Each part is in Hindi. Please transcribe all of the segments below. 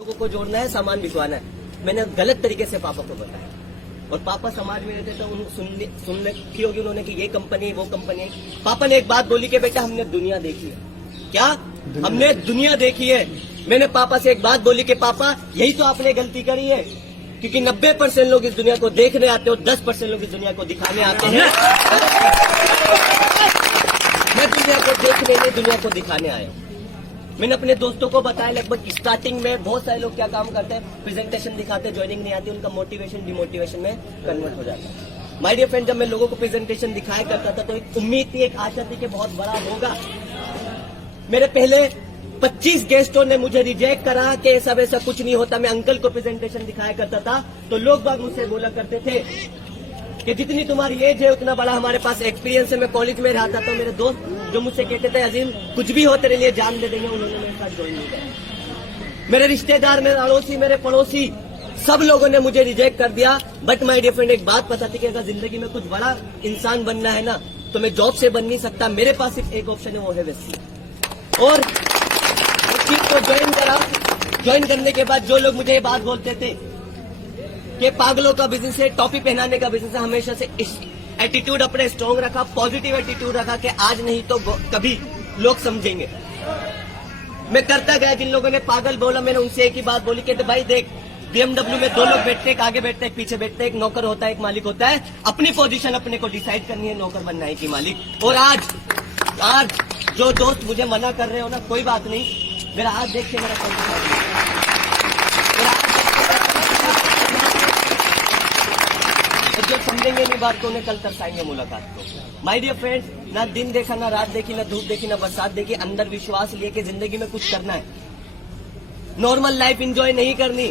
लोगों को जोड़ना है, सामान बिकवाना है। मैंने गलत तरीके से पापा को बताया और पापा समाज में रहते तो सुन रखी होगी उन्होंने कि ये कंपनी वो कंपनी है। पापा ने एक बात बोली कि बेटा हमने दुनिया देखी है। क्या हमने दुनिया देखी है? मैंने पापा से एक बात बोली कि पापा यही तो आपने गलती करी है, क्योंकि 90% लोग इस दुनिया को देखने आते हैं और 10% लोग इस दुनिया को दिखाने आते हैं। मैं दुनिया को देखने नहीं, दुनिया को दिखाने आया हूँ। मैंने अपने दोस्तों को बताया, लगभग स्टार्टिंग में बहुत सारे लोग क्या काम करते हैं, प्रेजेंटेशन दिखाते हैं, ज्वाइनिंग नहीं आती, उनका मोटिवेशन डिमोटिवेशन में कन्वर्ट हो जाता है। माय डियर फ्रेंड, जब मैं लोगों को प्रेजेंटेशन दिखाया करता था तो एक उम्मीद थी, एक आशा थी कि बहुत बड़ा होगा। मेरे पहले 25 गेस्टों ने मुझे रिजेक्ट करा कि ऐसा वैसा कुछ नहीं होता। मैं अंकल को प्रेजेंटेशन दिखाया करता था तो लोग बाग मुझसे बोला करते थे कि जितनी तुम्हारी एज है उतना बड़ा हमारे पास एक्सपीरियंस है। मैं कॉलेज में रहा था तो मेरे दोस्त जो मुझसे कहते थे अजीम कुछ भी हो तेरे लिए जान दे देंगे, उन्होंने मेरे साथ ज्वाइन नहीं किया। मेरे रिश्तेदार, मेरे अड़ोसी, मेरे पड़ोसी, सब लोगों ने मुझे रिजेक्ट कर दिया। बट माय डियर फ्रेंड, एक बात पता थी कि अगर जिंदगी में कुछ बड़ा इंसान बनना है ना तो मैं जॉब से बन नहीं सकता। मेरे पास सिर्फ एक ऑप्शन है, वो है वेस्टी। और उस चीज को ज्वाइन करा। ज्वाइन करने के बाद जो लोग मुझे ये बात बोलते थे कि पागलों का बिजनेस है, टॉपी पहनाने का बिजनेस है, हमेशा से एटीट्यूड अपने स्ट्रॉन्ग रखा, पॉजिटिव एटीट्यूड रखा कि आज नहीं तो कभी लोग समझेंगे। मैं करता गया। जिन लोगों ने पागल बोला मैंने उनसे एक ही बात बोली कि भाई देख, BMW में 2 लोग बैठते, एक आगे बैठते एक पीछे बैठते, एक नौकर होता है एक मालिक होता है। अपनी पोजीशन अपने को डिसाइड करनी है, नौकर बनना है कि मालिक। और आज जो दोस्त मुझे मना कर रहे हो ना, कोई बात नहीं, मेरा हाथ देख के मेरा जो समझेंगे नहीं बात को उन्हें कल तरसाएंगे मुलाकात को। माय डियर फ्रेंड्स, ना दिन देखा, ना रात देखी, ना धूप देखी, ना बरसात देखी, अंदर विश्वास लिए कि जिंदगी में कुछ करना है। नॉर्मल लाइफ एंजॉय नहीं करनी,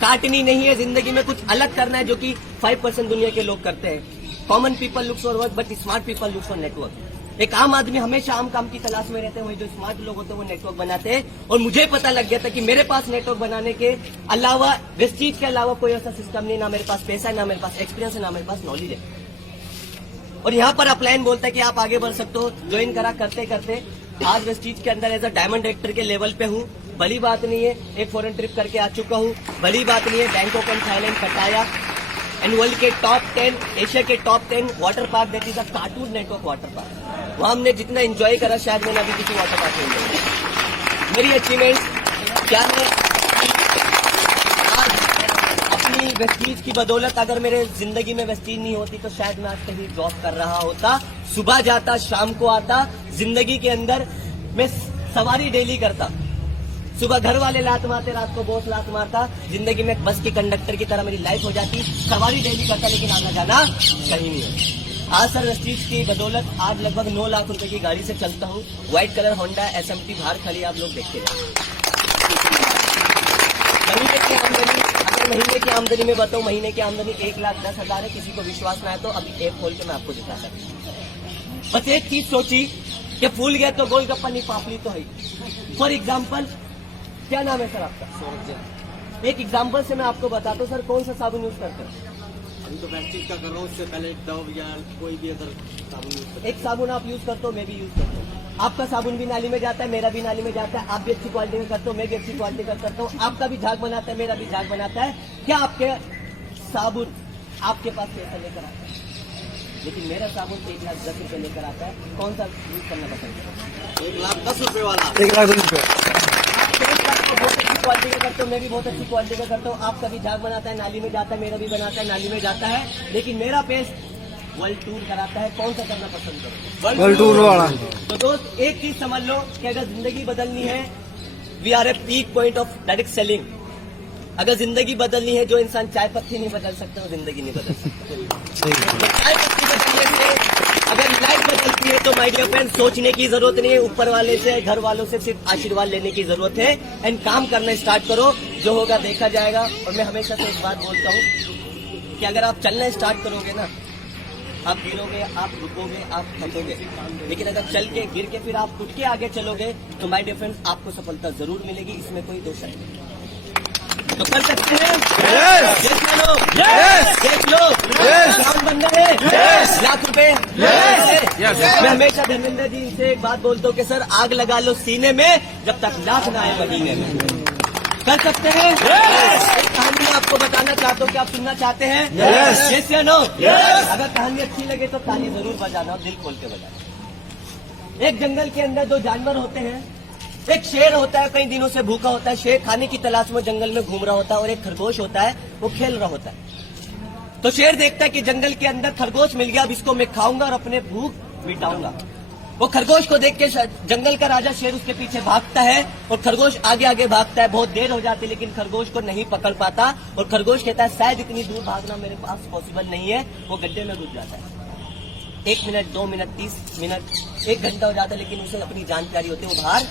काटनी नहीं है, जिंदगी में कुछ अलग करना है, जो कि 5% दुनिया के लोग करते हैं। Common people looks for work but smart people looks for network. एक आम आदमी हमेशा आम काम की तलाश में रहते हैं, वही जो स्मार्ट लोग होते हैं वो नेटवर्क बनाते हैं। और मुझे पता लग गया था कि मेरे पास नेटवर्क बनाने के अलावा, इस चीज के अलावा कोई ऐसा सिस्टम नहीं, ना मेरे पास पैसा है, ना मेरे पास एक्सपीरियंस है, ना मेरे पास नॉलेज है। और यहाँ पर अपलाइन बोलता है कि आप आगे बढ़ सकते हो। ज्वाइन करा करते करते आज इस चीज के अंदर एज अ डायमंड डायरेक्टर के लेवल पे हूँ। बड़ी बात नहीं है, एक फॉरेन ट्रिप करके आ चुका हूँ। बड़ी बात नहीं है, बैंकॉक एंड थाईलैंड, पटाया एंड वर्ल्ड के टॉप 10, एशिया के top 10 water park, that is a cartoon network water park. वहां हमने जितना एंजॉय करा शायद मैंने अभी किसी वाटर पार्क में नहीं। मेरी अचीवमेंट क्या है? आज अपनी वेस्टीज की बदौलत, अगर मेरे जिंदगी में वेस्टीज नहीं होती तो शायद मैं आज कहीं जॉब कर रहा होता, सुबह जाता शाम को आता। जिंदगी के अंदर मैं सवारी डेली करता, सुबह घर वाले लात मारते, रात को बॉस लात मारता। जिंदगी में बस के कंडक्टर की तरह मेरी लाइफ हो जाती, सवारी डेली करता, लेकिन आना जाना कहीं नहीं है। आज सर वेस्टीज की बदौलत आज लगभग 9 लाख रुपए की गाड़ी से चलता हूँ। व्हाइट कलर होंडा SMT बाहर खड़ी, आप लोग देखते हैं। महीने की आमदनी, अगर महीने की आमदनी में बताऊं, महीने की आमदनी 1,10,000 है। किसी को विश्वास ना है तो अभी ऐप खोल के मैं आपको दिखा सकता हूँ। बस एक चीज सोची कि फूल गया तो गोलगप्पा नहीं, पापड़ी तो है। फॉर एग्जाम्पल, क्या नाम है सर आपका? एक एग्जाम्पल से मैं आपको बताता हूँ। सर कौन सा साबुन यूज करते हैं? अभी तो वेस्टीज का कर रहा हूँ, उससे पहले डव या कोई भी अगर साबुन यूज करते। एक साबुन आप यूज करते हो, मैं भी यूज करता हूँ। आपका साबुन भी नाली में जाता है, मेरा भी नाली में जाता है। आप भी अच्छी क्वालिटी का करते हो, मैं भी अच्छी क्वालिटी का करता हूँ। आपका भी झाग बनाता है, मेरा भी झाग बनाता है। क्या आपके साबुन आपके पास पैसा लेकर आता है? लेकिन मेरा साबुन 1,10,000 रुपए लेकर आता है। कौन सा यूज करना पसंद है? 1,10,000 रुपए वाला। 1,10,000 रुपए। बहुत अच्छी क्वालिटी का करते हो, मैं भी बहुत अच्छी क्वालिटी का करता हूँ। आपका भी झाग बनाता है, नाली में जाता है, मेरा भी बनाता है, नाली में जाता है। लेकिन मेरा पेस्ट वर्ल्ड टूर कराता है। कौन सा करना पसंद करो? वर्ल्ड टूर वाला। तो दोस्त एक चीज समझ लो कि अगर जिंदगी बदलनी है, we are a peak point of direct selling. अगर जिंदगी बदलनी है, जो इंसान चाय पत्ती नहीं बदल सकता वो जिंदगी नहीं बदल सकता। चाय पत्ती बदलने से अगर लाइफ बदलती है तो माय डियर फ्रेंड, सोचने की जरूरत नहीं है। ऊपर वाले से, घर वालों से सिर्फ आशीर्वाद लेने की जरूरत है। एंड काम करना स्टार्ट करो, जो होगा देखा जाएगा। और मैं हमेशा से एक बात बोलता हूँ कि अगर आप चलना स्टार्ट करोगे ना, आप गिरोगे, आप रुकोगे, आप थकोगे, लेकिन अगर चल के गिर के फिर आप उठ के आगे चलोगे तो माय डियर फ्रेंड्स आपको सफलता जरूर मिलेगी। इसमें कोई दोष नहीं। तो कर सकते हैं, देख लो, देख लो, काम बन रहे हैं, लाख रुपए। मैं हमेशा धर्मेंद्र जी से एक बात बोलता हूँ कि सर आग लगा लो सीने में, जब तक लाख ना आए महीने में। कर सकते हैं? एक कहानी मैं आपको बताना चाहता हूँ कि आप सुनना चाहते हैं? Yes या no? अगर कहानी अच्छी लगे तो ताली जरूर बजाना और दिल खोल के बजाना। एक जंगल के अंदर दो जानवर होते हैं। एक शेर होता है, कई दिनों से भूखा होता है, शेर खाने की तलाश में जंगल में घूम रहा होता है, और एक खरगोश होता है, वो खेल रहा होता है। तो शेर देखता है कि जंगल के अंदर खरगोश मिल गया, अब इसको मैं खाऊंगा और अपने भूख मिटाऊंगा। वो खरगोश को देख के जंगल का राजा शेर उसके पीछे भागता है, और खरगोश आगे आगे भागता है। बहुत देर हो जाती है, लेकिन खरगोश को नहीं पकड़ पाता, और खरगोश कहता है शायद इतनी दूर भागना मेरे पास पॉसिबल नहीं है। वो गड्ढे में घुस जाता है। 1 मिनट, 2 मिनट, 30 मिनट, 1 घंटा हो जाता है, लेकिन उसे अपनी जान प्यारी होती है, वो बाहर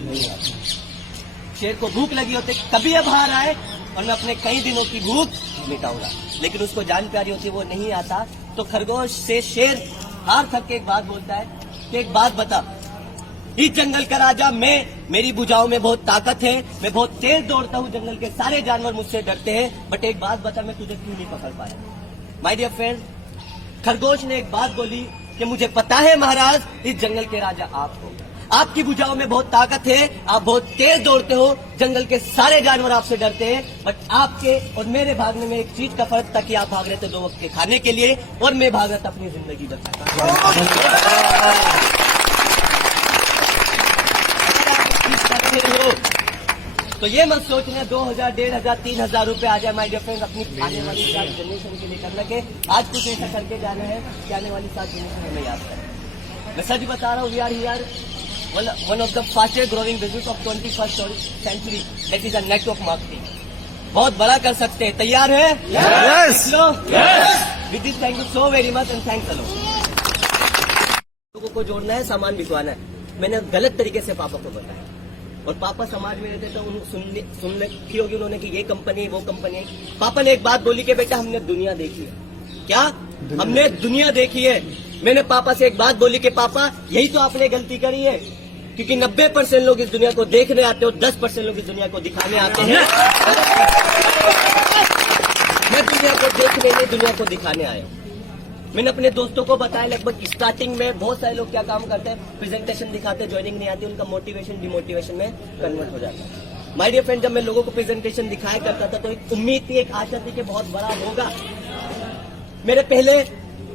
नहीं आता। शेर को भूख लगी होती है, कभी ये बाहर आए और मैं अपने कई दिनों की भूख मिटाऊंगा, लेकिन उसको जान प्यारी होती है, वो नहीं आता। तो खरगोश से शेर हार थक के एक बात बोलता है कि एक बात बता, इस जंगल का राजा मैं, मेरी भुजाओं में बहुत ताकत है, मैं बहुत तेज दौड़ता हूँ, जंगल के सारे जानवर मुझसे डरते हैं, बट एक बात बता, मैं तुझे क्यों नहीं पकड़ पाया? माय डियर फ्रेंड, खरगोश ने एक बात बोली कि मुझे पता है महाराज, इस जंगल के राजा आप हो, आपकी भुजाओं में बहुत ताकत है, आप बहुत तेज दौड़ते हो, जंगल के सारे जानवर आपसे डरते हैं, बट आपके और मेरे भागने में एक चीज का फर्क था कि आप भाग रहे थे 2 वक्त के खाने के लिए, और मैं भाग रहा था अपनी जिंदगी बचाने। तो ये मत सोचना 2000, 1500, 3000 रुपए आ जाए माय डियर फ्रेंड्स, अपनी आने वाली 7 जनरेशन के लिए करना के आज कुछ ऐसा करके जाना है कि आने वाली 7 जनरेशन हमें याद करें। मैं सच बता रहा हूँ, we are here one of the fastest growing business of 21st century, that is a network marketing. बहुत बड़ा कर सकते हैं, तैयार है? Yes. With this thank you so very much and thanks a lot. लोगों को जोड़ना है, सामान बिकवाना है। मैंने गलत तरीके से पापा को बताया, और पापा समाज में रहते तो सुन रखी होगी उन्होंने कि ये कंपनी वो कंपनी। पापा ने एक बात बोली कि बेटा हमने दुनिया देखी है। क्या? हमने दुनिया देखी है। मैंने पापा से एक बात बोली कि पापा यही तो आपने गलती करी है, क्योंकि 90% लोग इस दुनिया को देखने आते हो, 10% लोग इस दुनिया को दिखाने आते हैं। मैं दुनिया को देखने नहीं, दुनिया को दिखाने आया हूँ। मैंने अपने दोस्तों को बताया, लगभग स्टार्टिंग में बहुत सारे लोग क्या काम करते हैं, प्रेजेंटेशन दिखाते हैं, ज्वाइनिंग नहीं आती, उनका मोटिवेशन डिमोटिवेशन में कन्वर्ट हो जाता है। माय डियर फ्रेंड, जब मैं लोगों को प्रेजेंटेशन दिखाया करता था तो एक उम्मीद थी, एक आशा थी कि बहुत बड़ा होगा। मेरे पहले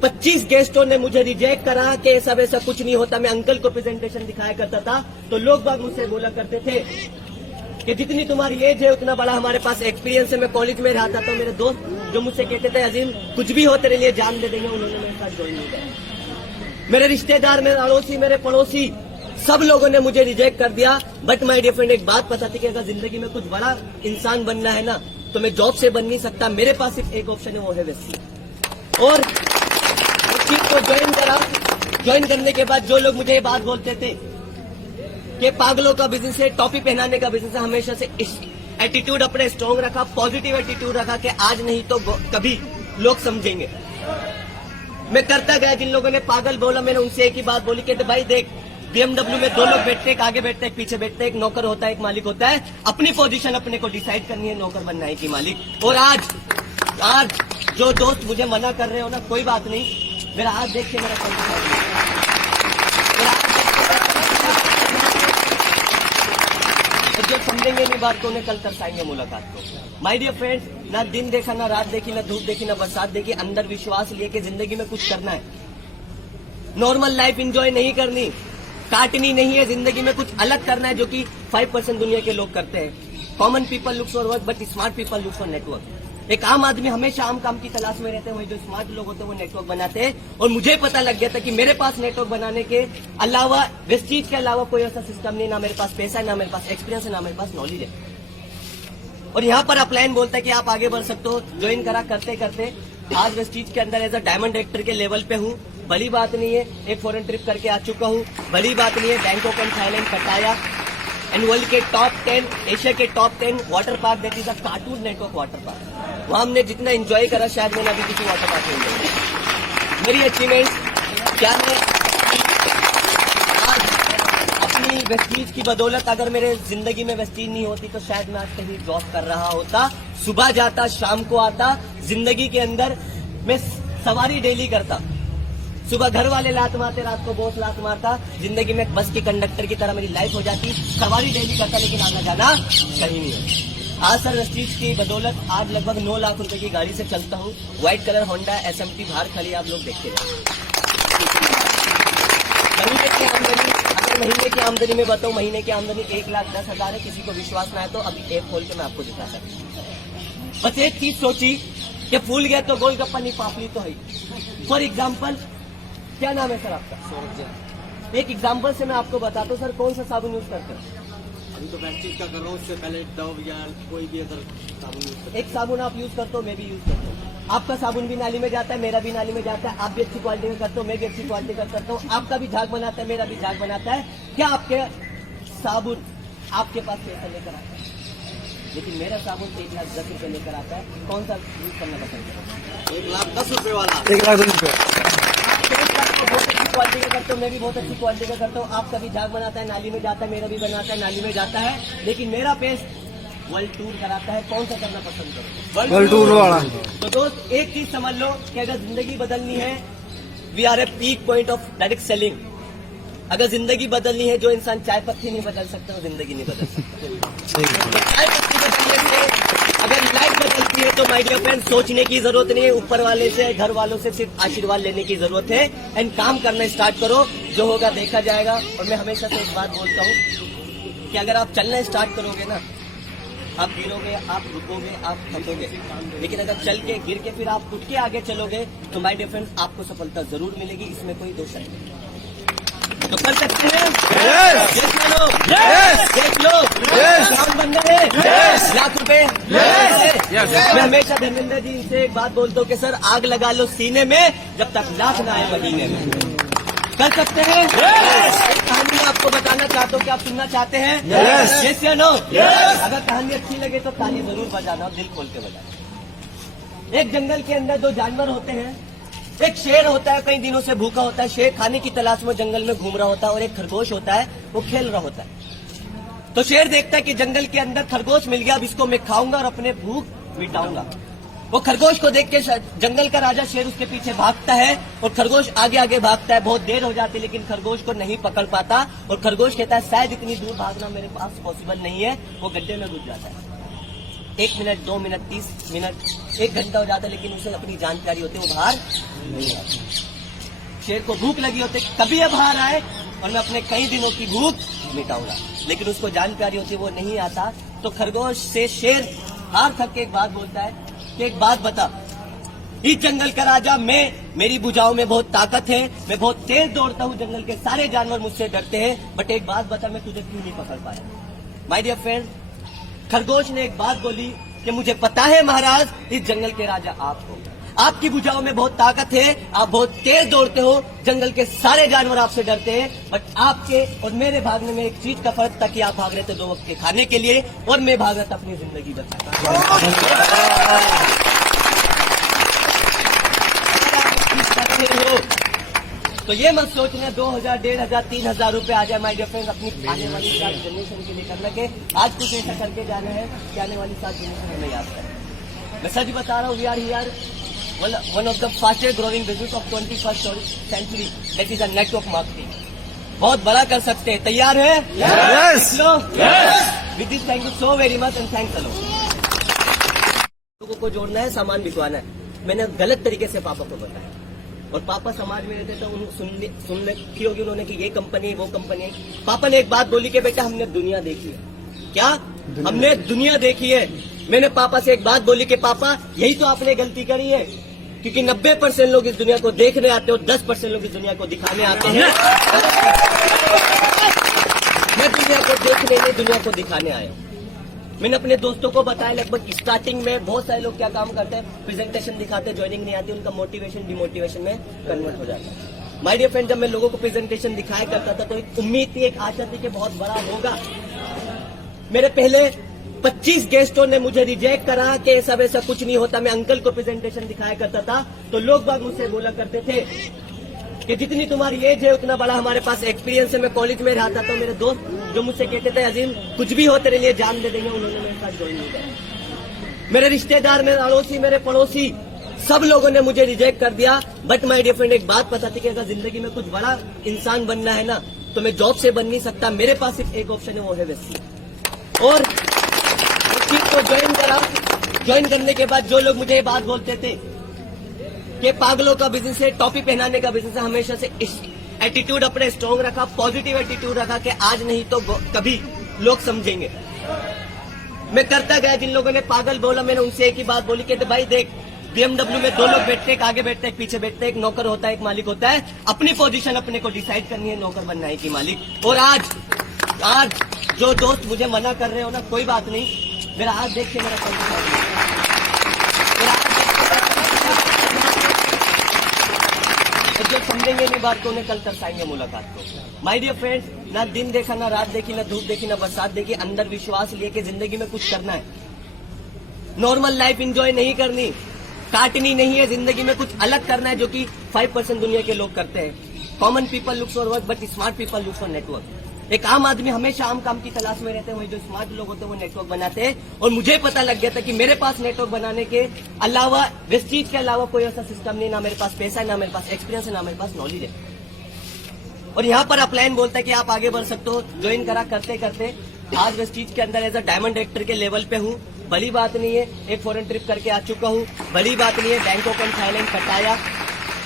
25 गेस्टों ने मुझे रिजेक्ट करा कि ऐसा वैसा कुछ नहीं होता। मैं अंकल को प्रेजेंटेशन दिखाया करता था तो लोग बाग मुझसे बोला करते थे कि जितनी तुम्हारी एज है उतना बड़ा हमारे पास एक्सपीरियंस है। मैं कॉलेज में रहता था, मेरे दोस्त जो मुझसे कहते थे अजीम कुछ भी हो तेरे लिए जान दे देंगे, उन्होंने मेरे साथ ज्वाइन नहीं किया। मेरे रिश्तेदार, मेरे अड़ोसी, मेरे पड़ोसी, सब लोगों ने मुझे रिजेक्ट कर दिया। बट माय डियर फ्रेंड, एक बात पता थी कि अगर जिंदगी में कुछ बड़ा इंसान बनना है ना, तो मैं जॉब से बन नहीं सकता। मेरे पास सिर्फ एक ऑप्शन है, वो है वेस्टी। और उस चीज को ज्वाइन करा। ज्वाइन करने के बाद जो लोग मुझे ये बात बोलते थे कि पागलों का बिजनेस है, टॉपी पहनाने का बिजनेस है, हमेशा से एटीट्यूड अपने स्ट्रॉन्ग रखा, पॉजिटिव एटीट्यूड रखा कि आज नहीं तो कभी लोग समझेंगे। मैं करता गया। जिन लोगों ने पागल बोला, मैंने उनसे एक ही बात बोली कि भाई देख, BMW में 2 लोग बैठते हैं, एक आगे बैठते हैं, एक पीछे बैठते हैं, एक नौकर होता है, एक मालिक होता है। अपनी पोजीशन अपने को डिसाइड करनी है, नौकर बनना है कि मालिक। और आज जो दोस्त मुझे मना कर रहे हो ना, कोई बात नहीं, मेरा हाथ देख के मेरा जो समझेंगे नहीं बात को, उन्हें कल तरसाएंगे मुलाकात को। माय डियर फ्रेंड्स, ना दिन देखा, ना रात देखी, ना धूप देखी, ना बरसात देखी, अंदर विश्वास लिए कि जिंदगी में कुछ करना है। नॉर्मल लाइफ एंजॉय नहीं करनी, काटनी नहीं है, जिंदगी में कुछ अलग करना है, जो कि 5% दुनिया के लोग करते हैं। Common people looks for work, but smart people looks for network. एक आम आदमी हमेशा आम काम की तलाश में रहते हैं, वही जो स्मार्ट लोग होते हैं वो नेटवर्क बनाते हैं। और मुझे पता लग गया था कि मेरे पास नेटवर्क बनाने के अलावा, वेस्टीज के अलावा कोई ऐसा सिस्टम नहीं, ना मेरे पास पैसा है, ना मेरे पास एक्सपीरियंस है, ना मेरे पास नॉलेज है। और यहाँ पर अपलाइन बोलता है कि आप आगे बढ़ सकते हो। ज्वाइन करा, करते करते आज वेस्टीज के अंदर एज अ डायमंड डायरेक्टर के लेवल पे हूँ। बड़ी बात नहीं है, एक फॉरेन ट्रिप करके आ चुका हूँ। बड़ी बात नहीं है, बैंकॉक एंड थाईलैंड, पटाया एंड वर्ल्ड के टॉप 10, एशिया के top 10 water park, that is a cartoon network water park. वहां हमने जितना एंजॉय करा शायद मैंने अभी किसी वाटर पार्क में एंजॉय किया। मेरी अचीवमेंट क्या है? आज अपनी वेस्टीज की बदौलत, अगर मेरे जिंदगी में वेस्टीज नहीं होती तो शायद मैं आज कहीं जॉब कर रहा होता, सुबह जाता, शाम को आता। जिंदगी के अंदर मैं सवारी डेली करता, सुबह घर वाले लात मारते, रात को बॉस लात मारता। जिंदगी में बस के कंडक्टर की तरह मेरी लाइफ हो जाती, सवारी डेली करता, लेकिन आना जाना कहीं नहीं है। आज सर रस्टीज की बदौलत आज लगभग 9 लाख रुपए की गाड़ी से चलता हूँ। व्हाइट कलर होंडा SMT बाहर खड़ी, आप लोग देखते रहे। महीने की आमदनी, अगर महीने की आमदनी में बताऊं, महीने की आमदनी 1,10,000 है। किसी को विश्वास ना है तो अभी ऐप खोल के मैं आपको दिखा सकता हूं। बस एक चीज सोची कि फूल गया तो गोलगप्पा नहीं, पापड़ी तो है। फॉर एग्जाम्पल, क्या नाम है सर आपका? एक एग्जाम्पल से मैं आपको बताता हूँ। सर कौन सा साबुन यूज करते हैं? अभी तो वेस्टीज का कर रहा हूँ, उससे पहले डव या कोई भी अदर साबुन यूज करता एक साबुन आप यूज करते हो, मैं भी यूज करता हूँ। आपका साबुन भी नाली में जाता है, मेरा भी नाली में जाता है। आप भी अच्छी क्वालिटी का करते हो, मैं भी अच्छी क्वालिटी का करता हूँ। आपका भी झाग बनाता है, मेरा भी झाग बनाता है। क्या आपके साबुन आपके पास पैसा लेकर आता है, लेकिन मेरा साबुन 1,10,000 रुपए लेकर आता है। कौन सा यूज करना पसंद है? 1,10,000 वाला। 1,10,000 रुपए। आप बहुत अच्छी क्वालिटी का करते हो, मैं भी बहुत अच्छी क्वालिटी का करता हूँ। आपका भी झाग बनाता है, नाली में जाता है, मेरा भी बनाता है, नाली में जाता है। लेकिन मेरा पेस्ट वर्ल्ड टूर कराता है। कौन सा करना पसंद करो? वर्ल्ड टूर वाला। तो दोस्त एक चीज समझ लो कि अगर जिंदगी बदलनी है, we are a peak point of direct selling. अगर जिंदगी बदलनी है, जो इंसान चाय पत्ती नहीं बदल सकता वो जिंदगी नहीं बदल सकता। चाय पत्ती बदलने से अगर लाइफ बदलती है तो माय डियर फ्रेंड, सोचने की जरूरत नहीं है। ऊपर वाले से, घर वालों से सिर्फ आशीर्वाद लेने की जरूरत है। एंड काम करना स्टार्ट करो, जो होगा देखा जाएगा। और मैं हमेशा से एक बात बोलता हूँ कि अगर आप चलना स्टार्ट करोगे ना, आप गिरोगे, आप रुकोगे, आप थकोगे, लेकिन अगर चल के गिर के फिर आप उठ के आगे चलोगे तो माय डियर फ्रेंड्स आपको सफलता जरूर मिलेगी। इसमें कोई दोष नहीं। तो कर सकते हैं? देख लो, काम बन रहे हैं, लाख रुपए। मैं हमेशा धर्मेंद्र जी से एक बात बोलता हूँ कि सर आग लगा लो सीने में, जब तक लाख ना आए महीने में। कर सकते हैं? एक कहानी मैं आपको बताना चाहता हूँ कि आप सुनना चाहते हैं? Yes या no? अगर कहानी अच्छी लगे तो ताली जरूर बजाना, दिल खोल के बजाना। एक जंगल के अंदर 2 जानवर होते हैं। एक शेर होता है, कई दिनों से भूखा होता है। शेर खाने की तलाश में जंगल में घूम रहा होता है। और एक खरगोश होता है, वो खेल रहा होता है। तो शेर देखता है कि जंगल के अंदर खरगोश मिल गया, अब इसको मैं खाऊंगा और अपने भूख मिटाऊंगा। वो खरगोश को देख के जंगल का राजा शेर उसके पीछे भागता है और खरगोश आगे आगे भागता है। बहुत देर हो जाती है लेकिन खरगोश को नहीं पकड़ पाता। और खरगोश कहता है शायद इतनी दूर भागना मेरे पास पॉसिबल नहीं है। वो गड्ढे में घुस जाता है। 1 मिनट, 2 मिनट, 30 मिनट, 1 घंटा हो जाता है, लेकिन उसे अपनी जान प्यारी होती है, वो बाहर नहीं आता। शेर को भूख लगी होती है, कभी ये बाहर आए और मैं अपने कई दिनों की भूख मिटाऊंगा, लेकिन उसको जान प्यारी होती है, वो नहीं आता। तो खरगोश से शेर हार थक के एक बात बोलता है कि एक बात बता, इस जंगल का राजा मैं, मेरी भुजाओं में बहुत ताकत है, मैं बहुत तेज दौड़ता हूँ, जंगल के सारे जानवर मुझसे डरते हैं, बट एक बात बता, मैं तुझे क्यों नहीं पकड़ पाया? माय डियर फ्रेंड, खरगोश ने एक बात बोली कि मुझे पता है महाराज, इस जंगल के राजा आप हो, आपकी भुजाओं में बहुत ताकत है, आप बहुत तेज दौड़ते हो, जंगल के सारे जानवर आपसे डरते हैं, बट आपके और मेरे भागने में एक चीज का फर्क था कि आप भाग रहे थे 2 वक्त के खाने के लिए और मैं भाग रहा था अपनी जिंदगी बचाने। तो ये मत सोचना 2,000, 1,500, 3,000 रुपए आ जाए माय डियर फ्रेंड, अपनी आने वाली 7 जनरेशन के लिए करना के आज कुछ ऐसा करके जाना है कि आने वाली 7 जनरेशन हमें याद करें। मैं सच बता रहा हूँ, we are here one of the fastest growing business of 21st century, that is a network marketing. बहुत बड़ा कर सकते हैं, तैयार है? Yes! With this thank you so very much and thanks a lot. लोगों को जोड़ना है, सामान बिकवाना है। मैंने गलत तरीके से पापा को बताया और पापा समाज में रहते तो सुन रखी होगी उन्होंने कि ये कंपनी वो कंपनी। पापा ने एक बात बोली कि बेटा हमने दुनिया देखी है। क्या? हमने दुनिया देखी है। मैंने पापा से एक बात बोली कि पापा यही तो आपने गलती करी है, क्योंकि 90% लोग इस दुनिया को देखने आते हैं और 10% लोग इस दुनिया को दिखाने आते हैं। मैं दुनिया को देखने नहीं, दुनिया को दिखाने आया हूँ। मैंने अपने दोस्तों को बताया, लगभग स्टार्टिंग में बहुत सारे लोग क्या काम करते हैं, प्रेजेंटेशन दिखाते हैं, ज्वाइनिंग नहीं आती, उनका मोटिवेशन डिमोटिवेशन में कन्वर्ट हो जाता है। माय डियर फ्रेंड, जब मैं लोगों को प्रेजेंटेशन दिखाया करता था तो एक उम्मीद थी, एक आशा थी कि बहुत बड़ा होगा। मेरे पहले 25 गेस्टों ने मुझे रिजेक्ट करा कि ऐसा वैसा कुछ नहीं होता। मैं अंकल को प्रेजेंटेशन दिखाया करता था तो लोग बाग मुझसे बोला करते थे कि जितनी तुम्हारी एज है उतना बड़ा हमारे पास एक्सपीरियंस है। मैं कॉलेज में रहा था तो मेरे दोस्त जो मुझसे कहते थे अजीम कुछ भी हो तेरे लिए जान दे देंगे, उन्होंने मेरे साथ ज्वाइन नहीं किया। मेरे रिश्तेदार, मेरे अड़ोसी, मेरे पड़ोसी, सब लोगों ने मुझे रिजेक्ट कर दिया। बट माय डियर फ्रेंड, एक बात पता थी कि अगर जिंदगी में कुछ बड़ा इंसान बनना है ना तो मैं जॉब से बन नहीं सकता। मेरे पास सिर्फ एक ऑप्शन है, वो है वेस्सी। और चीज को ज्वाइन करा। ज्वाइन करने के बाद जो लोग मुझे ये बात बोलते थे कि पागलों का बिजनेस है, टॉपी पहनाने का बिजनेस है, हमेशा से एटीट्यूड अपने स्ट्रॉन्ग रखा, पॉजिटिव एटीट्यूड रखा कि आज नहीं तो कभी लोग समझेंगे। मैं करता गया, जिन लोगों ने पागल बोला मैंने उनसे एक ही बात बोली कि भाई देख, BMW में दो लोग बैठते हैं, एक आगे बैठते हैं, एक पीछे बैठते हैं, एक नौकर होता है, एक मालिक होता है। अपनी पोजीशन अपने को डिसाइड करनी है, नौकर बनना है कि मालिक। और आज जो दोस्त मुझे मना कर रहे हो ना, कोई बात नहीं, मेरा हाथ देख के मेरा कल जो समझेंगे नहीं बात को उन्हें कल तरसाएंगे मुलाकात को। माय डियर फ्रेंड्स, ना दिन देखा, ना रात देखी, ना धूप देखी, ना बरसात देखी, अंदर विश्वास लिए कि जिंदगी में कुछ करना है। नॉर्मल लाइफ एंजॉय नहीं करनी, काटनी नहीं है, जिंदगी में कुछ अलग करना है, जो कि 5% दुनिया के लोग करते हैं। Common people looks for work but smart people looks for network. एक आम आदमी हमेशा आम काम की तलाश में रहते हैं, वही जो स्मार्ट लोग होते हैं वो नेटवर्क बनाते हैं। और मुझे पता लग गया था कि मेरे पास नेटवर्क बनाने के अलावा, वेस्टीज के अलावा कोई ऐसा सिस्टम नहीं, ना मेरे पास पैसा है, ना मेरे पास एक्सपीरियंस है, ना मेरे पास नॉलेज है। और यहाँ पर अपलाइन बोलता है कि आप आगे बढ़ सकते हो। ज्वाइन करा, करते करते आज वेस्टीज के अंदर एज अ डायमंड डायरेक्टर के लेवल पे हूँ। बड़ी बात नहीं है, एक फॉरेन ट्रिप करके आ चुका हूँ। बड़ी बात नहीं है, बैंकॉक एंड थाईलैंड, पटाया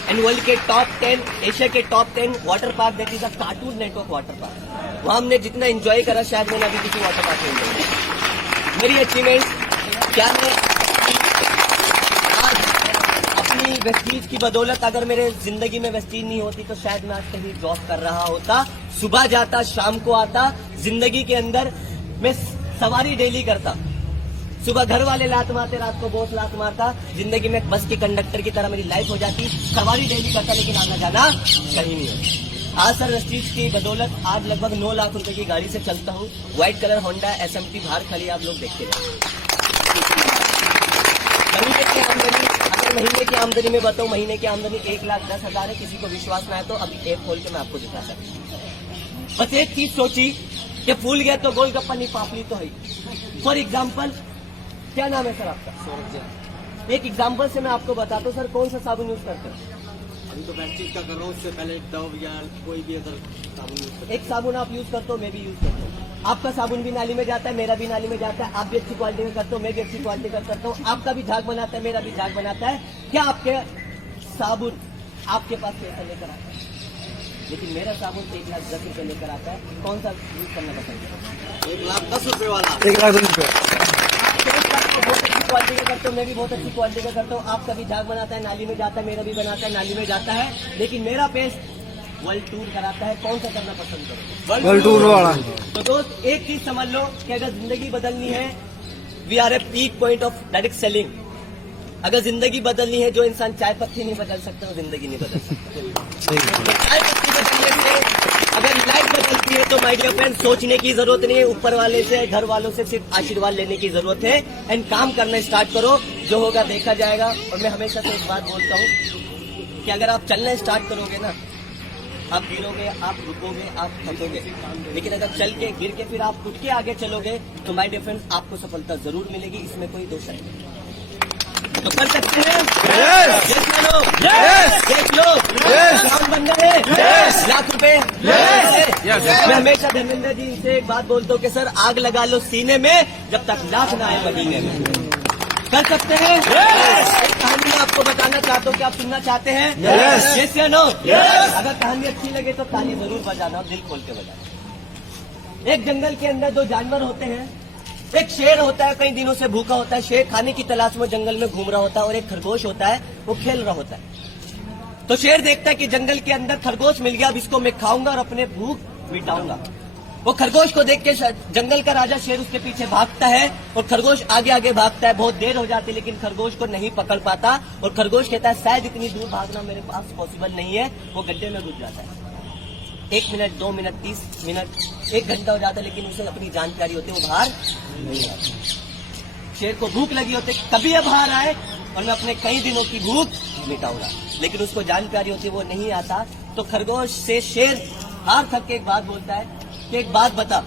एंड वर्ल्ड के टॉप 10, एशिया के top 10 water park, that is a cartoon network water park. वहां हमने जितना एंजॉय करा शायद मैंने अभी किसी वाटर पार्क में एंजॉय किया। मेरी अचीवमेंट क्या है? आज अपनी वेस्टीज की बदौलत, अगर मेरे जिंदगी में वेस्टीज नहीं होती तो शायद मैं आज कहीं जॉब कर रहा होता, सुबह जाता, शाम को आता। जिंदगी के अंदर मैं सवारी डेली करता, सुबह घर वाले लात मारते, रात को बॉस लात मारता। जिंदगी में बस के कंडक्टर की तरह मेरी लाइफ हो जाती, सवारी डेली करता, लेकिन आना जाना कहीं नहीं है। आज सर वेस्टीज की बदौलत आज लगभग 9 लाख रुपए की गाड़ी से चलता हूँ। व्हाइट कलर होंडा SMT बाहर खड़ी, आप लोग देखते हैं। महीने की आमदनी, अगर महीने की आमदनी में बताऊं, महीने की आमदनी 1,10,000 है। किसी को विश्वास ना है तो अभी ऐप खोल के मैं आपको दिखा सकता हूं। बस एक चीज सोची कि फूल गया तो गोलगप्पा नहीं, पापड़ी तो है। फॉर एग्जाम्पल, क्या नाम है सर आपका? सौरभ। एक एग्जाम्पल से मैं आपको बताता हूँ सर, कौन सा साबुन यूज करते हैं? अभी तो वेस्टीज का कर रहा हूँ, उससे पहले डव या कोई भी अदर साबुन यूज करता एक साबुन आप यूज करते हो, मैं भी यूज करता हूँ। आपका साबुन भी नाली में जाता है, मेरा भी नाली में जाता है। आप भी अच्छी क्वालिटी में करते हो, मैं भी अच्छी क्वालिटी का करता हूँ। आपका भी झाग बनाता है, मेरा भी झाग बनाता है। क्या आपके साबुन आपके पास पैसा लेकर आता है? लेकिन मेरा साबुन 1,10,000 रुपए लेकर आता है। कौन सा यूज करना पसंद है? 1,10,000 रुपए वाला। 1,10,000 रुपए। बहुत अच्छी क्वालिटी का करता हूँ, मैं भी बहुत अच्छी क्वालिटी का करता हूँ। आपका भी झाग बनाता है, नाली में जाता है, मेरा भी बनाता है, नाली में जाता है। लेकिन मेरा पेस्ट वर्ल्ड टूर कराता है। कौन सा करना पसंद करो? वर्ल्ड टूर वाला। तो दोस्त एक चीज समझ लो कि अगर जिंदगी बदलनी है, we are a peak point of direct selling. अगर जिंदगी बदलनी है, जो इंसान चाय पत्ती नहीं बदल सकता वो जिंदगी नहीं बदल सकता। चाय पत्ती बदलने से अगर लाइफ बदलती है तो माय डियर फ्रेंड, सोचने की जरूरत नहीं है, ऊपर वाले से, घर वालों से सिर्फ आशीर्वाद लेने की जरूरत है। एंड काम करना स्टार्ट करो, जो होगा देखा जाएगा। और मैं हमेशा से एक बात बोलता हूँ कि अगर आप चलना स्टार्ट करोगे ना, आप गिरोगे, आप रुकोगे, आप थकोगे, लेकिन अगर चल के गिर के फिर आप उठ के आगे चलोगे तो माय डियर फ्रेंड्स आपको सफलता जरूर मिलेगी, इसमें कोई दोष नहीं। तो कर सकते हैं? देख लो, काम बन रहे हैं, लाख रुपए। मैं हमेशा धर्मेंद्र जी से एक बात बोलता हूँ कि सर आग लगा लो सीने में, जब तक लाख ना आए महीने में। कर सकते हैं? एक कहानी मैं आपको बताना चाहता हूँ कि आप सुनना चाहते हैं? Yes या no? अगर कहानी अच्छी लगे तो ताली जरूर बजाना, दिल खोल के बजाना। एक जंगल के अंदर 2 जानवर होते हैं। एक शेर होता है, कई दिनों से भूखा होता है, शेर खाने की तलाश में जंगल में घूम रहा होता है। और एक खरगोश होता है, वो खेल रहा होता है। तो शेर देखता है कि जंगल के अंदर खरगोश मिल गया, अब इसको मैं खाऊंगा और अपने भूख मिटाऊंगा। वो खरगोश को देख के जंगल का राजा शेर उसके पीछे भागता है और खरगोश आगे आगे भागता है। बहुत देर हो जाती है लेकिन खरगोश को नहीं पकड़ पाता। और खरगोश कहता है शायद इतनी दूर भागना मेरे पास पॉसिबल नहीं है। वो गड्ढे में घुस जाता है। 1 मिनट, 2 मिनट, 30 मिनट, 1 घंटा हो जाता है, लेकिन उसे अपनी जान प्यारी होती है, वो बाहर नहीं आता। शेर को भूख लगी होती है, कभी ये बाहर आए और मैं अपने कई दिनों की भूख मिटाऊंगा, लेकिन उसको जान प्यारी होती है, वो नहीं आता। तो खरगोश से शेर हार थक के एक बात बोलता है कि एक बात बता,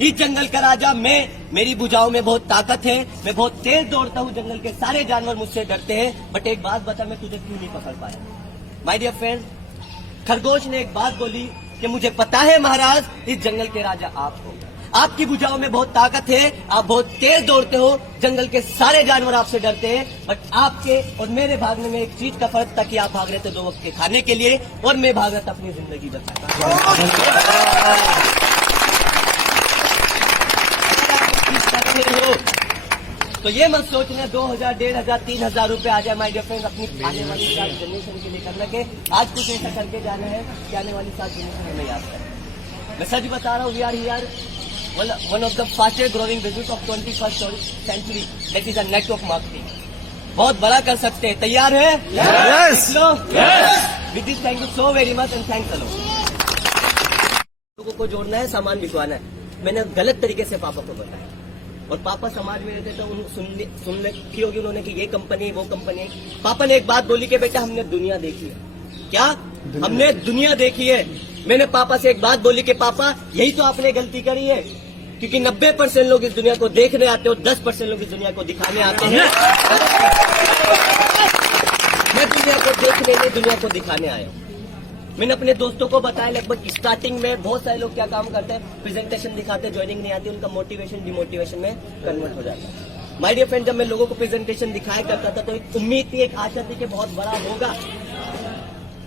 इस जंगल का राजा मैं, मेरी भुजाओं में बहुत ताकत है, मैं बहुत तेज दौड़ता हूँ, जंगल के सारे जानवर मुझसे डरते हैं, बट एक बात बता, मैं तुझे क्यों नहीं पकड़ पाया? माय डियर फ्रेंड, खरगोश ने एक बात बोली कि मुझे पता है महाराज, इस जंगल के राजा आप हो, आपकी भुजाओं में बहुत ताकत है, आप बहुत तेज दौड़ते हो, जंगल के सारे जानवर आपसे डरते हैं, बट आपके और मेरे भागने में एक चीज का फर्क था कि आप भाग रहे थे 2 वक्त के खाने के लिए और मैं भाग रहा था अपनी जिंदगी बचाने। हो तो ये मत सोचना 2000, 1500, 3000 रुपए आ जाए माय डियर फ्रेंड्स अपनी आने वाली 7 जनरेशन के लिए करना के आज कुछ ऐसा करके जाना है कि आने वाली 7 जनरेशन हमें याद करे। मैं सच बता रहा हूँ, we are here one of the fastest growing business of 21st century, that is a network marketing. बहुत बड़ा कर सकते हैं, तैयार है? Yes! With this thank you so very much and thanks a lot. लोगों को जोड़ना है, सामान बिकवाना है। मैंने गलत तरीके से पापा को बताया और पापा समाज में रहते तो सुन रखी होगी उन्होंने कि ये कंपनी वो कंपनी। पापा ने एक बात बोली कि बेटा हमने दुनिया देखी है। क्या? हमने दुनिया देखी है। मैंने पापा से एक बात बोली कि पापा यही तो आपने गलती करी है, क्योंकि 90% लोग इस दुनिया को देखने आते हैं और 10% लोग इस दुनिया को दिखाने आते हैं। मैं दुनिया को देखने नहीं, दुनिया को दिखाने आया हूँ। मैंने अपने दोस्तों को बताया लगभग स्टार्टिंग में बहुत सारे लोग क्या काम करते हैं, प्रेजेंटेशन दिखाते हैं, ज्वाइनिंग नहीं आती, उनका मोटिवेशन डिमोटिवेशन में कन्वर्ट हो जाता है। माय डियर फ्रेंड, जब मैं लोगों को प्रेजेंटेशन दिखाया करता था तो एक उम्मीद थी, एक आशा थी कि बहुत बड़ा होगा।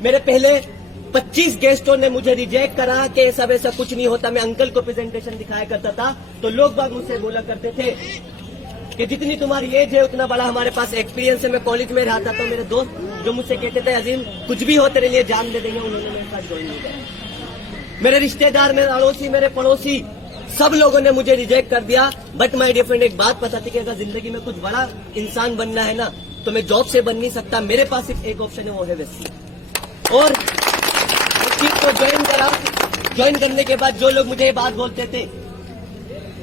मेरे पहले 25 गेस्टों ने मुझे रिजेक्ट करा कि ऐसा वैसा कुछ नहीं होता। मैं अंकल को प्रेजेंटेशन दिखाया करता था तो लोग बाग मुझसे बोला करते थे कि जितनी तुम्हारी एज है उतना बड़ा हमारे पास एक्सपीरियंस है। मैं कॉलेज में रहा था तो मेरे दोस्त जो मुझसे कहते थे अजीम कुछ भी हो तेरे लिए जान दे देंगे, उन्होंने मेरे साथ ज्वाइन नहीं किया। मेरे रिश्तेदार, मेरे अड़ोसी, मेरे पड़ोसी, सब लोगों ने मुझे रिजेक्ट कर दिया। बट माय डियर फ्रेंड, एक बात पता थी कि अगर जिंदगी में कुछ बड़ा इंसान बनना है ना तो मैं जॉब से बन नहीं सकता। मेरे पास सिर्फ एक ऑप्शन है, वो है वेस्टी। और उस चीज को ज्वाइन करा। ज्वाइन करने के बाद जो लोग मुझे ये बात बोलते थे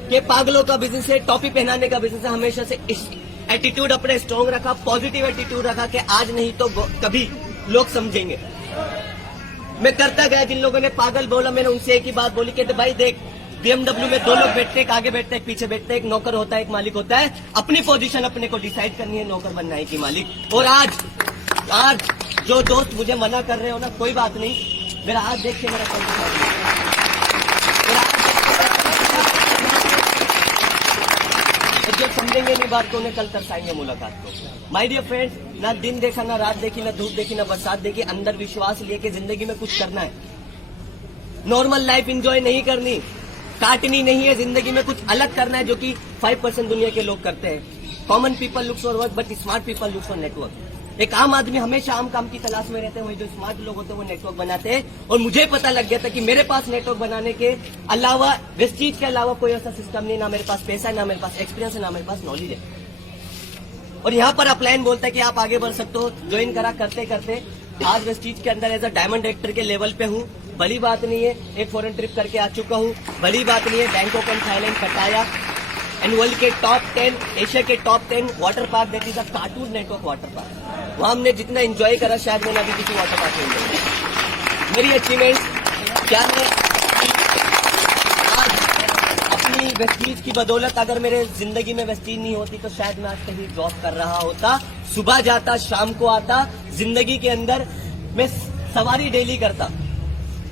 कि पागलों का बिजनेस है, टॉपी पहनाने का बिजनेस है, हमेशा से एटीट्यूड अपने स्ट्रॉन्ग रखा, पॉजिटिव एटीट्यूड रखा कि आज नहीं तो कभी लोग समझेंगे। मैं करता गया। जिन लोगों ने पागल बोला मैंने उनसे एक ही बात बोली कि भाई देख, BMW में 2 लोग बैठते हैं, एक आगे बैठते हैं, एक पीछे बैठते हैं, एक नौकर होता है, एक मालिक होता है। अपनी पोजीशन अपने को डिसाइड करनी है, नौकर बनना है कि मालिक। और आज जो दोस्त मुझे मना कर रहे हो ना, कोई बात नहीं, मेरा हाथ देख के मेरा जो समझेंगे नहीं बात को उन्हें कल तरसाएंगे मुलाकात को। माय डियर फ्रेंड्स, ना दिन देखा, ना रात देखी, ना धूप देखी, ना बरसात देखी, अंदर विश्वास लिए कि जिंदगी में कुछ करना है। नॉर्मल लाइफ एंजॉय नहीं करनी, काटनी नहीं है, जिंदगी में कुछ अलग करना है, जो कि 5% दुनिया के लोग करते हैं। Common people looks for work but smart people looks for network. एक आम आदमी हमेशा आम काम की तलाश में रहते हैं, वही जो स्मार्ट लोग होते हैं वो नेटवर्क बनाते हैं। और मुझे पता लग गया था कि मेरे पास नेटवर्क बनाने के अलावा, इस चीज के अलावा कोई ऐसा सिस्टम नहीं, ना मेरे पास पैसा है, ना मेरे पास एक्सपीरियंस है, ना मेरे पास नॉलेज है। और यहाँ पर अपलाइन बोलता है कि आप आगे बढ़ सकते हो। ज्वाइन करा करते करते आज इस चीज के अंदर एज अ डायमंड डायरेक्टर के लेवल पे हूँ। बड़ी बात नहीं है, एक फॉरेन ट्रिप करके आ चुका हूँ। बड़ी बात नहीं है, बैंकॉक एंड थाईलैंड पटाया, एंड वर्ल्ड के टॉप 10, एशिया के top 10 water park, that is a cartoon network water park. वहां हमने जितना एंजॉय करा शायद मैंने अभी किसी वाटर पार्क में एंजॉय किया। मेरी अचीवमेंट क्या है? आज अपनी वेस्टीज की बदौलत, अगर मेरे जिंदगी में वेस्टीज नहीं होती तो शायद मैं आज कहीं जॉब कर रहा होता, सुबह जाता, शाम को आता। जिंदगी के अंदर मैं सवारी डेली करता,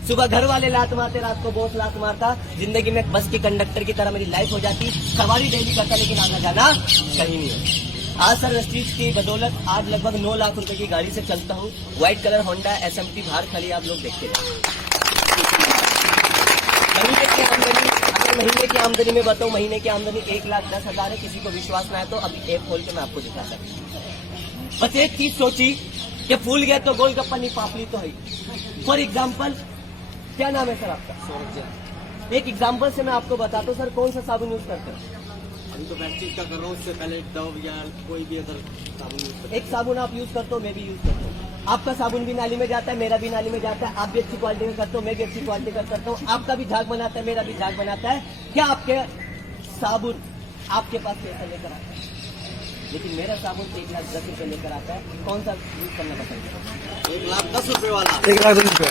सुबह घर वाले लात मारते, रात को बॉस लात मारता। जिंदगी में बस के कंडक्टर की तरह मेरी लाइफ हो जाती, सवारी डेली करता, लेकिन आना जाना कहीं नहीं है। आज सर वेस्टीज की बदौलत आज लगभग 9 लाख रुपए की गाड़ी से चलता हूँ। व्हाइट कलर होंडा SMT बाहर खड़ी, आप लोग देखते हैं। महीने की आमदनी, अगर महीने की आमदनी में बताऊं, महीने की आमदनी 1,10,000 है। किसी को विश्वास ना है तो अभी ऐप खोल के मैं आपको दिखा सकता हूँ। बस एक चीज सोची कि फूल गया तो गोलगप्पा नहीं, पापड़ी तो है। फॉर एग्जाम्पल, क्या नाम है सर आपका? सूरज। एक एग्जाम्पल से मैं आपको बताता हूँ। सर कौन सा साबुन यूज करते हैं? अभी तो वेस्टीज का कर रहा हूँ, उससे पहले डव या कोई भी अदर साबुन यूज करता एक साबुन आप यूज करते हो, मैं भी यूज करता हूँ। आपका साबुन भी नाली में जाता है, मेरा भी नाली में जाता है। आप भी अच्छी क्वालिटी का करते हो, मैं भी अच्छी क्वालिटी का करता हूँ। आपका भी झाग बनाता है, मेरा भी झाग बनाता है। क्या आपके साबुन आपके पास पैसा लेकर आता है? लेकिन मेरा साबुन 1,10,000 रुपए लेकर आता है। कौन सा यूज करना पसंद है? 1,10,000 रुपए वाला। 1,10,000 रुपए।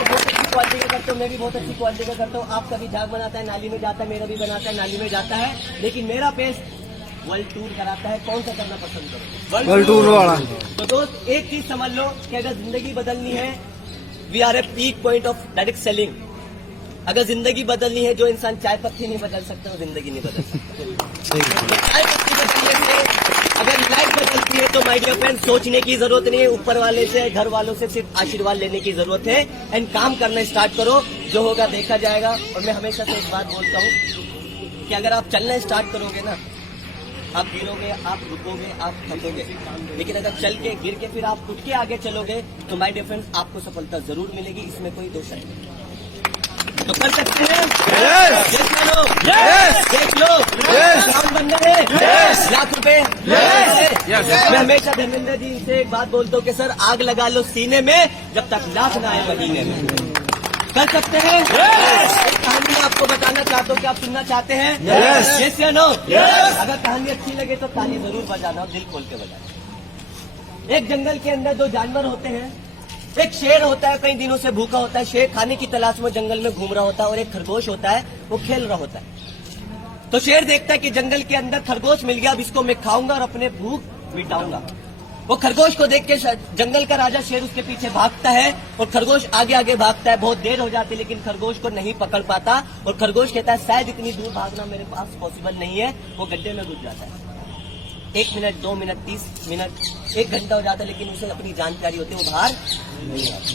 बहुत अच्छी क्वालिटी का करता हूँ, मैं भी बहुत अच्छी क्वालिटी का करता हूँ। आपका भी झाग बनाता है, नाली में जाता है, मेरा भी बनाता है, नाली में जाता है। लेकिन मेरा पेस्ट वर्ल्ड टूर कराता है। कौन सा करना पसंद करो? वर्ल्ड टूर वाला। तो दोस्त एक चीज समझ लो कि अगर जिंदगी बदलनी है, we are a peak point of direct selling. अगर जिंदगी बदलनी है, जो इंसान चाय पत्ती नहीं बदल सकता वो जिंदगी नहीं बदल सकता। चाय पत्ती बदलने से अगर लाइफ बदलती है तो माय डियर फ्रेंड सोचने की जरूरत नहीं है, ऊपर वाले से, घर वालों से सिर्फ आशीर्वाद लेने की जरूरत है। एंड काम करना स्टार्ट करो, जो होगा देखा जाएगा। और मैं हमेशा से एक बात बोलता हूँ कि अगर आप चलना स्टार्ट करोगे ना, आप गिरोगे, आप रुकोगे, आप थकोगे, लेकिन अगर चल के गिर के फिर आप उठ के आगे चलोगे तो माय डियर फ्रेंड्स आपको सफलता जरूर मिलेगी, इसमें कोई दोष नहीं। तो कर सकते हैं, देख लो, काम बन रहे हैं, लाख रुपए। मैं हमेशा धर्मेंद्र जी से एक बात बोलता हूँ कि सर आग लगा लो सीने में जब तक लाख ना आए महीने में। कर सकते हैं। एक कहानी मैं आपको बताना चाहता हूँ कि आप सुनना चाहते हैं? यस या नो? अगर कहानी अच्छी लगे तो ताली जरूर बजाना और दिल खोल के बजाना। एक जंगल के अंदर दो जानवर होते हैं। एक शेर होता है, कई दिनों से भूखा होता है, शेर खाने की तलाश में जंगल में घूम रहा होता है, और एक खरगोश होता है, वो खेल रहा होता है। तो शेर देखता है कि जंगल के अंदर खरगोश मिल गया, अब इसको मैं खाऊंगा और अपने भूख मिटाऊंगा। वो खरगोश को देख के जंगल का राजा शेर उसके पीछे भागता है और खरगोश आगे आगे भागता है। बहुत देर हो जाती है लेकिन खरगोश को नहीं पकड़ पाता और खरगोश कहता है शायद इतनी दूर भागना मेरे पास पॉसिबल नहीं है। वो गड्ढे में घुस जाता है। 1 मिनट, 2 मिनट, 30 मिनट, 1 घंटा हो जाता है लेकिन उसे अपनी जान प्यारी होती है, वो बाहर नहीं आता।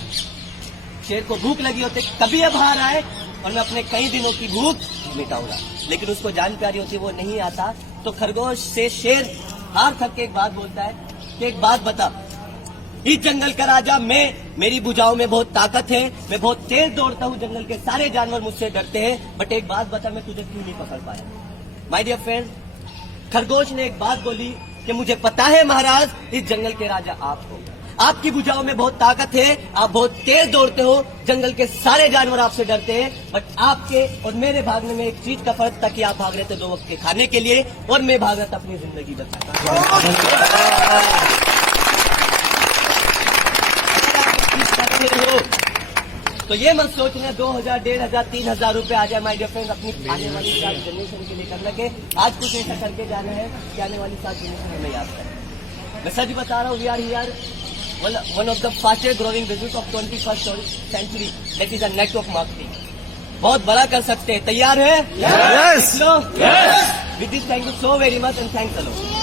शेर को भूख लगी होती है, कभी ये बाहर आए और मैं अपने कई दिनों की भूख मिटाऊंगा, लेकिन उसको जान प्यारी होती है, वो नहीं आता। तो खरगोश से शेर हार थक के एक बात बोलता है कि एक बात बता, इस जंगल का राजा मैं, मेरी भुजाओं में बहुत ताकत है, मैं बहुत तेज दौड़ता हूँ, जंगल के सारे जानवर मुझसे डरते हैं, बट एक बात बता, मैं तुझे क्यों नहीं पकड़ पाया? माय डियर फ्रेंड, खरगोश ने एक बात बोली कि मुझे पता है महाराज, इस जंगल के राजा आप हो, आपकी भुजाओं में बहुत ताकत है, आप बहुत तेज दौड़ते हो, जंगल के सारे जानवर आपसे डरते हैं, बट आपके और मेरे भागने में एक चीज का फर्क था कि आप भाग रहे थे 2 वक्त के खाने के लिए और मैं भाग रहा था अपनी जिंदगी बचाने। तो ये मत सोचना 2000, 1500, 3000 रुपए आ जाए माय डियर फ्रेंड, अपनी आने वाली 7 जनरेशन के लिए करना के आज कुछ ऐसा करके जाना है कि आने वाली 7 जनरेशन हमें याद करें। मैं सच बता रहा हूँ, we are here one of the fastest growing business of 21st century, that is a network marketing. बहुत बड़ा कर सकते हैं, तैयार है? Yes. With this thank you so very much and thanks a lot.